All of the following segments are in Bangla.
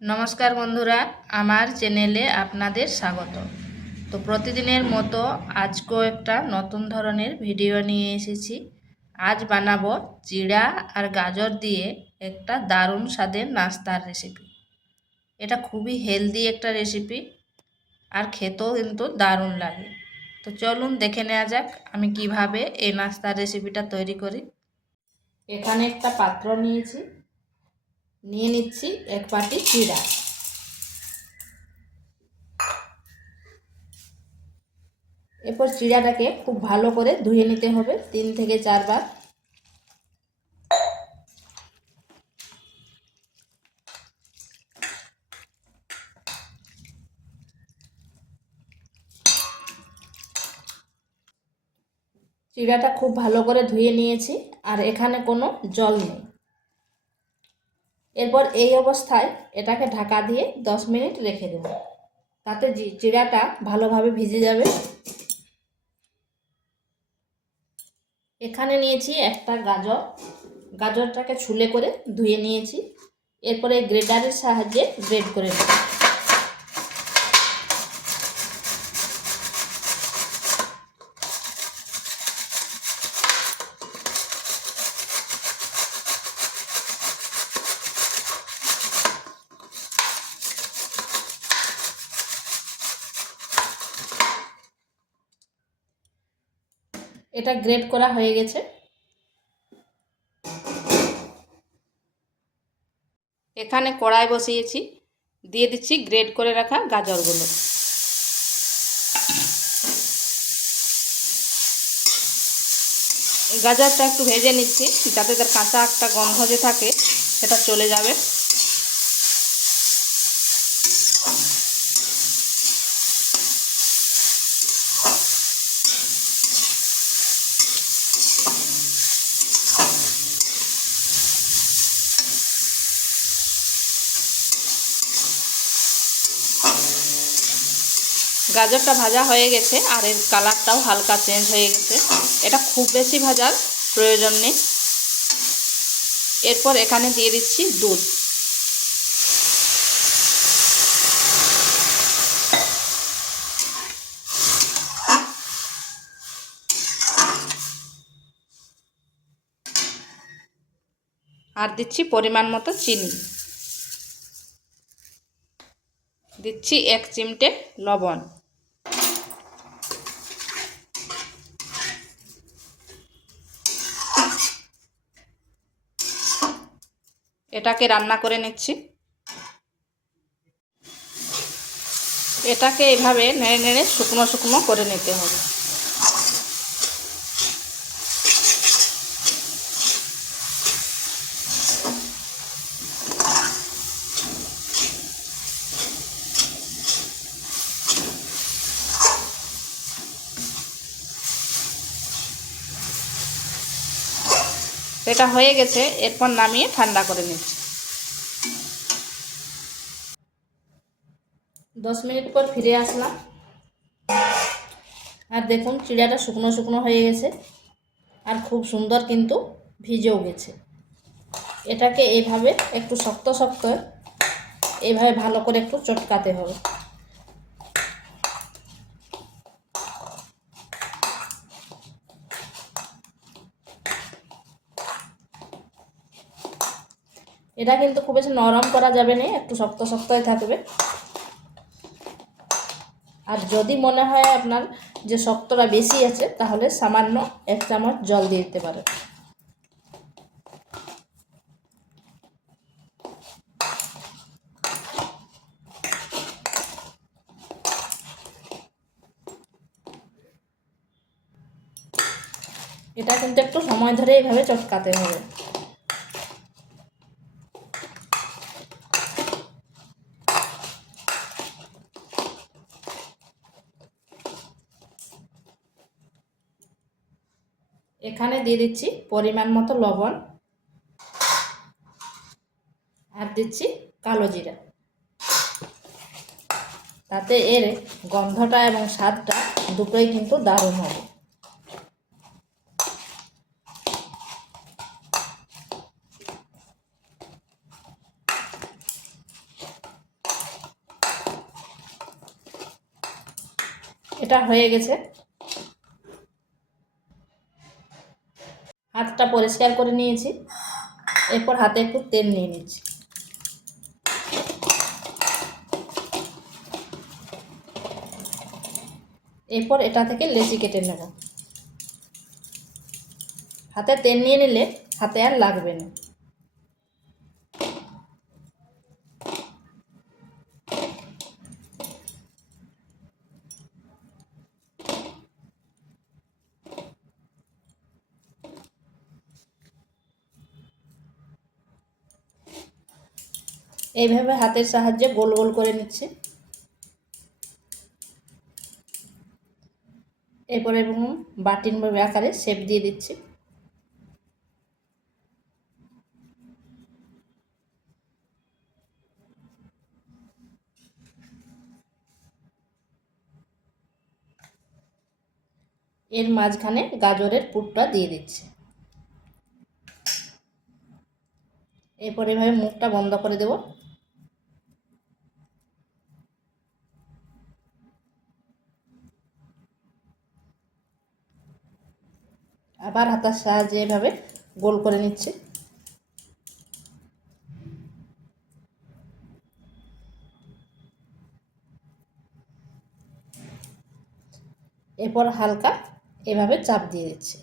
নমস্কার বন্ধুরা, আমার চ্যানেলে আপনাদের স্বাগত। তো প্রতিদিনের মতো আজকেও একটা নতুন ধরনের ভিডিও নিয়ে এসেছি। আজ বানাবো চিড়া আর গাজর দিয়ে একটা দারুণ স্বাদের নাস্তার রেসিপি এটা খুবই হেলদি একটা রেসিপি আর খেতেও কিন্তু দারুণ লাগে। তো চলুন দেখে নেওয়া যাক আমি কীভাবে এই নাস্তার রেসিপিটা তৈরি করি। এখানে একটা পাত্র নিয়েছি। নিয়ে নিচ্ছি এক বাটি চিড়া। এরপর চিড়াটাকে খুব ভালো করে ধুয়ে নিতে হবে, তিন থেকে চারবার। চিড়াটা খুব ভালো করে ধুয়ে নিয়েছি, আর এখানে কোনো জল নেই। এরপর এই অবস্থায় এটাকে ঢাকা দিয়ে দশ মিনিট রেখে দেব। তাতে জিরাটা ভালোভাবে ভিজে যাবে। এখানে নিয়েছি একটা গাজর। গাজরটাকে ছুলে করে ধুয়ে নিয়েছি। এরপরে গ্রেটারের সাহায্যে গ্রেড করে নেব। এটা গ্রেড করা হয়ে গেছে। এখানে কড়াই বসিয়েছি, দিয়ে দিচ্ছি গ্রেড করে রাখা গাজরগুলো। গাজরটা একটু ভেজে নিচ্ছি, যাতে তার কাঁচা একটা গন্ধ যে থাকে, সেটা চলে যাবে। গাজরটা ভাজা হয়ে গেছে আর এর কালারটাও হালকা চেঞ্জ হয়ে গেছে। এটা খুব বেশি ভাজার প্রয়োজন নেই। এরপর এখানে দিয়ে দিচ্ছি দুধ। আর দিচ্ছি পরিমাণ মতো চিনি। দিচ্ছি এক চিমটে লবণ। এটাকে রান্না করে নিচ্ছি। এটাকে এভাবে নেড়ে নেড়ে শুকনো শুকনো করে নিতে হবে। এটা হয়ে গেছে, এরপর নামিয়ে ঠান্ডা করে নিচ্ছি। দশ মিনিট পর ফিরে আসলাম। আর দেখুন চিড়াটা শুকনো শুকনো হয়ে গেছে। আর খুব সুন্দর কিন্তু ভিজেও গেছে। এটাকে এইভাবে একটু শক্ত শক্ত এইভাবে ভালো করে একটু চটকাতে হবে। এটা কিন্তু খুব বেশি নরম করা যাবে না, একটু শক্ত শক্তই থাকবে। আর যদি মনে হয় আপনার যে শক্তটা বেশি আছে, তাহলে সামান্য এক চামচ জল দিয়ে দিতে পারেন। এটা কিন্তু একটু সময় ধরে এইভাবে চটকাতে হবে। এখানে দিয়ে দিচ্ছি পরিমাণ মতো লবণ আর দিচ্ছি কালো জিরা। তাতে এর গন্ধটা এবং স্বাদটা দুটোই কিন্তু দারুণ হবে। এটা হয়ে গেছে। হাতটা পরিষ্কার করে নিয়েছি। এরপর হাতে একটু তেল নিয়ে নিচ্ছি। এরপর এটা থেকে লেচি কেটে নেব। হাতে তেল নিয়ে নিলে হাতে আর লাগবে না। এইভাবে হাতের সাহায্যে গোল গোল করে নিচ্ছে। এরপর এবং বাটিন বা আকারে শেপ দিয়ে দিচ্ছে। এর মাঝখানে গাজরের পুরটা দিয়ে দিচ্ছে। এরপর এভাবে মুখটা বন্ধ করে দেব। আবার হাতার সাহায্যে এভাবে গোল করে নিচ্ছে। এরপর হালকা এভাবে চাপ দিয়ে দিচ্ছি।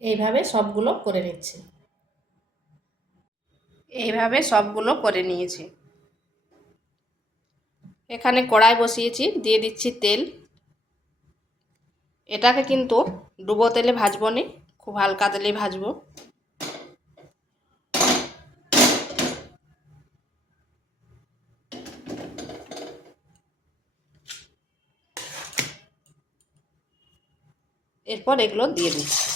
এইভাবে সবগুলো করে নিচ্ছি। এইভাবে সবগুলো করে নিয়েছি। এখানে কড়াই বসিয়েছি, দিয়ে দিচ্ছি তেল। এটাকে কিন্তু ডুবো তেলে ভাজবো নি, খুব হালকা তেলে ভাজবো। এরপর এগুলো দিয়ে দিচ্ছি।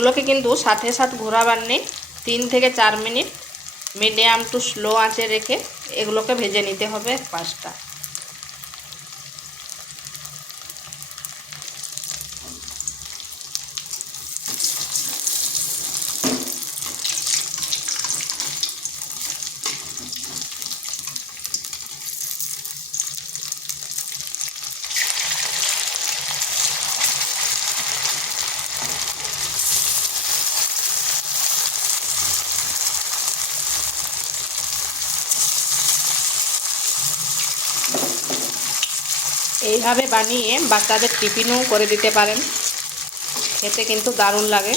এগুলোকে কিন্তু সাথে সাথে ঘোরাবার নেই তিন থেকে চার মিনিট। মিডিয়াম টু স্লো আঁচে রেখে এগুলোকে ভেজে নিতে হবে পাঁচটা। এইভাবে বানিয়ে বাচ্চাদের টিফিনও করে দিতে পারেন। খেতে কিন্তু দারুণ লাগে।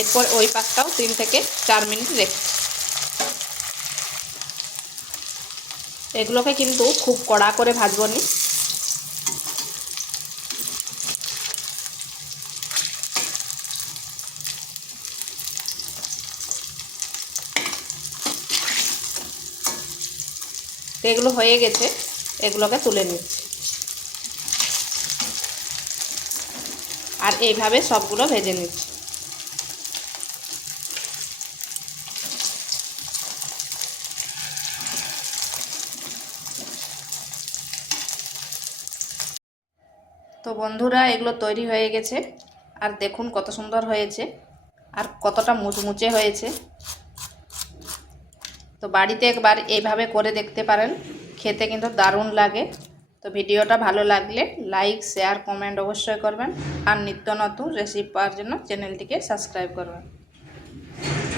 এরপর ওই পাশটাও তিন থেকে চার মিনিট রেখে এগুলোকে কিন্তু খুব কড়া করে ভাজবো নি। এগুলো হয়ে গেছে, এগুলোকে তুলে নিচ্ছি। আর এইভাবে সবগুলো ভেজে নিচ্ছি। তো বন্ধুরা, এগুলো তৈরি হয়ে গেছে। আর দেখুন কত সুন্দর হয়েছে। আর কতটা মুচমুচে হয়েছে। তো বাড়িতে একবার এইভাবে করে দেখতে পারেন। খেতে কিন্তু দারুণ লাগে। তো ভিডিওটা ভালো লাগলে লাইক, শেয়ার, কমেন্ট অবশ্যই করবেন। আর নিত্য নতুন রেসিপি পাওয়ার জন্য চ্যানেলটিকে সাবস্ক্রাইব করবেন।